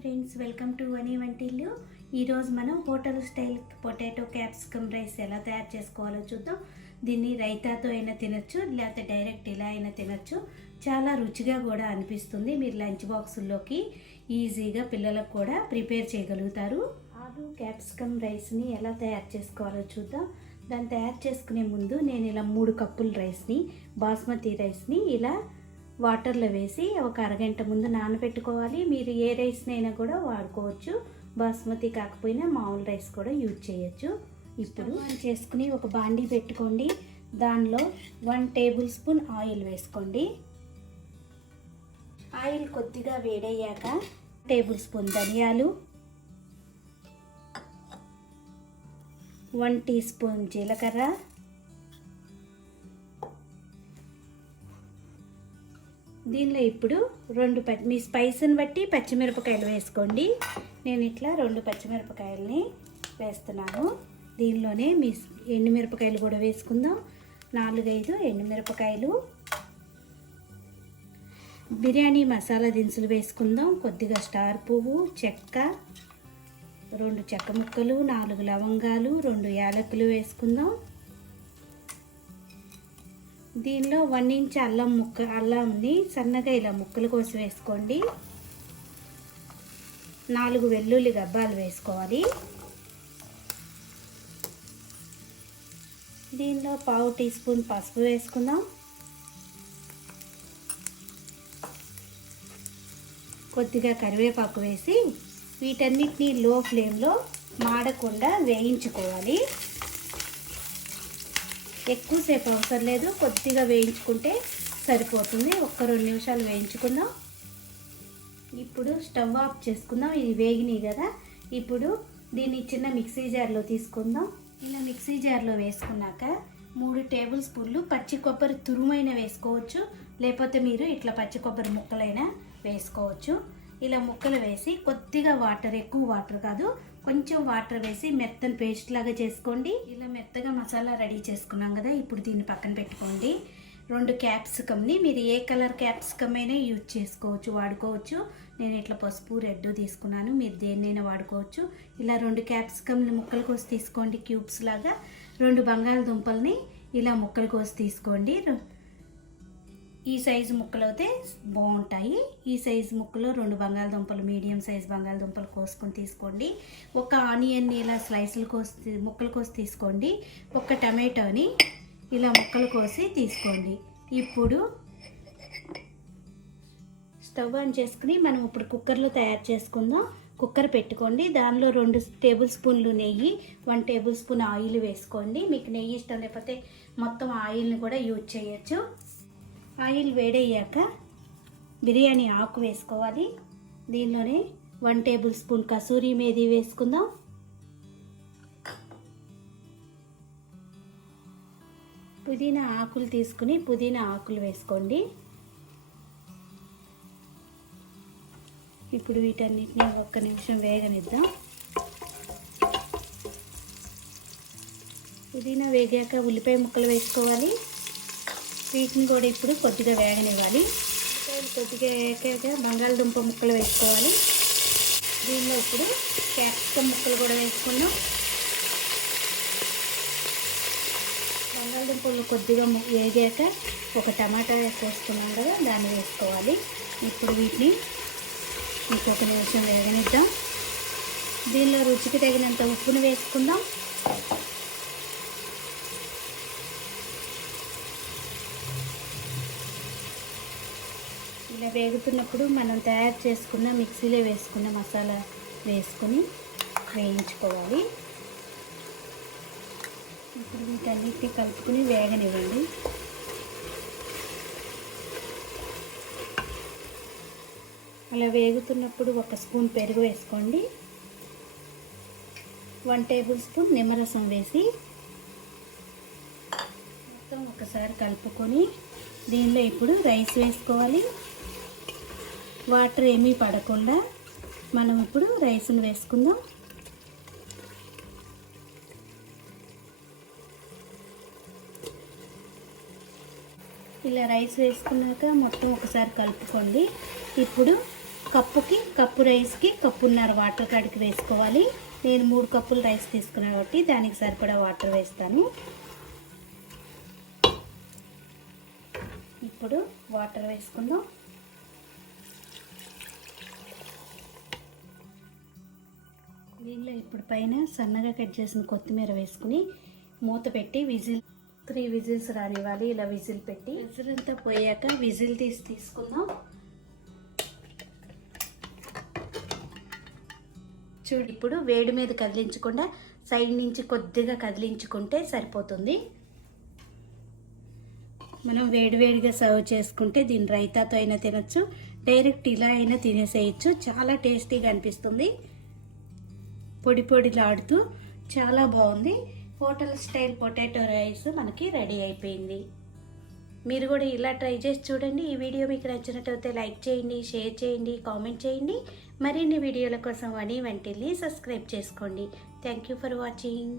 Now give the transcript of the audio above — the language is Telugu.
ఫ్రెండ్స్, వెల్కమ్ టు వనీ వంటిల్లు. ఈరోజు మనం hotel style potato capsicum rice ఎలా తయారు చేసుకోవాలో చూద్దాం. దీన్ని రైతాతో అయినా తినొచ్చు, లేకపోతే డైరెక్ట్ ఇలా అయినా తినొచ్చు. చాలా రుచిగా కూడా అనిపిస్తుంది. మీరు లంచ్ బాక్సుల్లోకి ఈజీగా పిల్లలకు కూడా ప్రిపేర్ చేయగలుగుతారు. ఆలు క్యాప్సికమ్ రైస్ని ఎలా తయారు చేసుకోవాలో చూద్దాం. దాన్ని తయారు చేసుకునే ముందు నేను ఇలా 3 కప్పుల రైస్ని, బాస్మతి రైస్ని ఇలా వాటర్లో వేసి ఒక అరగంట ముందు నానబెట్టుకోవాలి. మీరు ఏ రైస్నైనా కూడా వాడుకోవచ్చు, బాస్మతి కాకపోయినా మామూలు రైస్ కూడా యూజ్ చేయొచ్చు. ఇప్పుడు చేసుకుని ఒక బాండీ పెట్టుకోండి. దానిలో 1 టేబుల్ స్పూన్ ఆయిల్ వేసుకోండి. ఆయిల్ కొద్దిగా వేడయ్యాక 1 టేబుల్ స్పూన్ ధనియాలు, 1 టీ స్పూన్ జీలకర్ర, దీనిలో ఇప్పుడు 2 మీ స్పైస్ని బట్టి పచ్చిమిరపకాయలు వేసుకోండి. నేను ఇట్లా 2 పచ్చిమిరపకాయలని వేస్తున్నాను. దీనిలోనే మీ ఎండుమిరపకాయలు కూడా వేసుకుందాం. 4-5 ఎండుమిరపకాయలు. బిర్యానీ మసాలా దినుసులు వేసుకుందాం. కొద్దిగా స్టార్ పువ్వు, చెక్క, 2 చెక్క ముక్కలు, 4 లవంగాలు, 2 యాలకులు వేసుకుందాం. దీనిలో 1 ఇంచ్ అల్లంని సన్నగా ఇలా ముక్కలు కోసి వేసుకోండి. 4 వెల్లుల్లి గబ్బాలు వేసుకోవాలి. దీనిలో 1/2 టీ స్పూన్ పసుపు వేసుకుందాం. కొద్దిగా కరివేపాకు వేసి వీటన్నిటిని లో ఫ్లేమ్లో మాడకుండా వేయించుకోవాలి. ఎక్కువసేపు అవసరం లేదు, కొద్దిగా వేయించుకుంటే సరిపోతుంది. 1-2 నిమిషాలు వేయించుకుందాం. ఇప్పుడు స్టవ్ ఆఫ్ చేసుకుందాం. ఇది వేగినాయి కదా. ఇప్పుడు దీన్ని చిన్న మిక్సీ జార్లో తీసుకుందాం. ఇలా మిక్సీ జార్లో వేసుకున్నాక 3 టేబుల్ స్పూన్లు పచ్చి కొబ్బరి తురుమైనా వేసుకోవచ్చు, లేకపోతే మీరు ఇట్లా పచ్చి కొబ్బరి ముక్కలైనా వేసుకోవచ్చు. ఇలా ముక్కలు వేసి కొద్దిగా వాటర్, ఎక్కువ వాటర్ కాదు, కొంచెం వాటర్ వేసి మెత్తని పేస్ట్ లాగా చేసుకోండి. ఇలా మెత్తగా మసాలా రెడీ చేసుకున్నాం కదా. ఇప్పుడు దీన్ని పక్కన పెట్టుకోండి. 2 క్యాప్సికమ్ని మీరు ఏ కలర్ క్యాప్సికమ్ అయినా యూజ్ చేసుకోవచ్చు, వాడుకోవచ్చు. నేను ఇట్లా పసుపు, రెడ్ తీసుకున్నాను, మీరు దేన్నైనా వాడుకోవచ్చు. ఇలా 2 క్యాప్సికమ్ని ముక్కలు కోసి తీసుకోండి, క్యూబ్స్ లాగా. 2 బంగాళదుంపల్ని ఇలా ముక్కలు కోసి తీసుకోండి. ఈ సైజు ముక్కలు అయితే బాగుంటాయి. ఈ సైజు ముక్కలు 2 బంగాళదుంపలు, మీడియం సైజు బంగాళదుంపలు కోసుకొని తీసుకోండి. 1 ఆనియన్ని ఇలా ముక్కలు కోసి తీసుకోండి. 1 టమాటోని ఇలా ముక్కలు కోసి తీసుకోండి. ఇప్పుడు స్టవ్ ఆన్ చేసుకుని మనం ఇప్పుడు కుక్కర్లో తయారు చేసుకుందాం. కుక్కర్ పెట్టుకోండి. దానిలో 2 టేబుల్ స్పూన్లు నెయ్యి, 1 టేబుల్ స్పూన్ ఆయిల్ వేసుకోండి. మీకు నెయ్యి ఇష్టం లేకపోతే మొత్తం ఆయిల్ని కూడా యూజ్ చేయొచ్చు. ఆయిల్ వేడయ్యాక బిర్యానీ ఆకు వేసుకోవాలి. దీనిలోనే 1 టేబుల్ స్పూన్ కసూరి మేథి వేసుకుందాం. పుదీనా ఆకులు తీసుకుని పుదీనా ఆకులు వేసుకోండి. ఇప్పుడు వీటన్నిటిని 1 నిమిషం వేగనిద్దాం. పుదీనా వేగాక ఉల్లిపాయ ముక్కలు వేసుకోవాలి. వీటిని కూడా ఇప్పుడు కొద్దిగా వేగనివ్వాలి. కొద్దిగా వేగాక బంగాళదుంప ముక్కలు వేసుకోవాలి. దీనిలో ఇప్పుడు క్యాప్సికమ్ ముక్కలు కూడా వేసుకున్నాం. బంగాళదుంపలు కొద్దిగా వేగాక 1 టమాటా కోసుకున్నాం కదా, దాన్ని వేసుకోవాలి. ఇప్పుడు వీటిని ఇంకొక నిమిషం వేగనిద్దాం. దీనిలో రుచికి తగినంత ఉప్పును వేసుకుందాం. ఇలా వేగుతున్నప్పుడు మనం తయారు చేసుకున్న మిక్సీలో వేసుకున్న మసాలా వేసుకొని వేయించుకోవాలి. ఇప్పుడు వీటన్నిటిని కలుపుకొని వేగనివ్వండి. అలా వేగుతున్నప్పుడు 1 స్పూన్ పెరుగు వేసుకోండి. 1 టేబుల్ స్పూన్ నిమ్మరసం వేసి మొత్తం ఒకసారి కలుపుకొని దీనిలో ఇప్పుడు రైస్ వేసుకోవాలి. వాటర్ ఏమీ పడకుండా మనం ఇప్పుడు రైస్ను వేసుకుందాం. ఇలా రైస్ వేసుకున్నాక మొత్తం ఒకసారి కలుపుకోండి. ఇప్పుడు కప్పు రైస్కి కప్పున్నర వాటర్ కాడికి వేసుకోవాలి. నేను 3 కప్పులు రైస్ తీసుకున్నాను కాబట్టి దానికి సరిపడా వాటర్ వేస్తాను. ఇప్పుడు వాటర్ వేసుకుందాం. దీనిలో ఇప్పుడు పైన సన్నగా కట్ చేసిన కొత్తిమీర వేసుకుని మూత పెట్టి 3 విజిల్స్ రానివ్వాలి. ఇలా విజిల్ పెట్టి విజిల్ అంతా పోయాక విజిల్ తీసుకుందాం. చూడు, ఇప్పుడు వేడి మీద కదిలించకుండా సైడ్ నుంచి కొద్దిగా కదిలించుకుంటే సరిపోతుంది. మనం వేడివేడిగా సర్వ్ చేసుకుంటే దీని రైతాతో అయినా తినచ్చు, డైరెక్ట్ ఇలా అయినా తినేసేయచ్చు. చాలా టేస్టీగా అనిపిస్తుంది. పొడి పొడిలాడుతూ చాలా బాగుంది. హోటల్ స్టైల్ పొటాటో రైస్ మనకి రెడీ అయిపోయింది. మీరు కూడా ఇలా ట్రై చేసి చూడండి. ఈ వీడియో మీకు నచ్చినట్లయితే లైక్ చేయండి, షేర్ చేయండి, కామెంట్ చేయండి. మరిన్ని వీడియోల కోసం వని వంటిల్ని సబ్స్క్రైబ్ చేసుకోండి. Thank you for watching.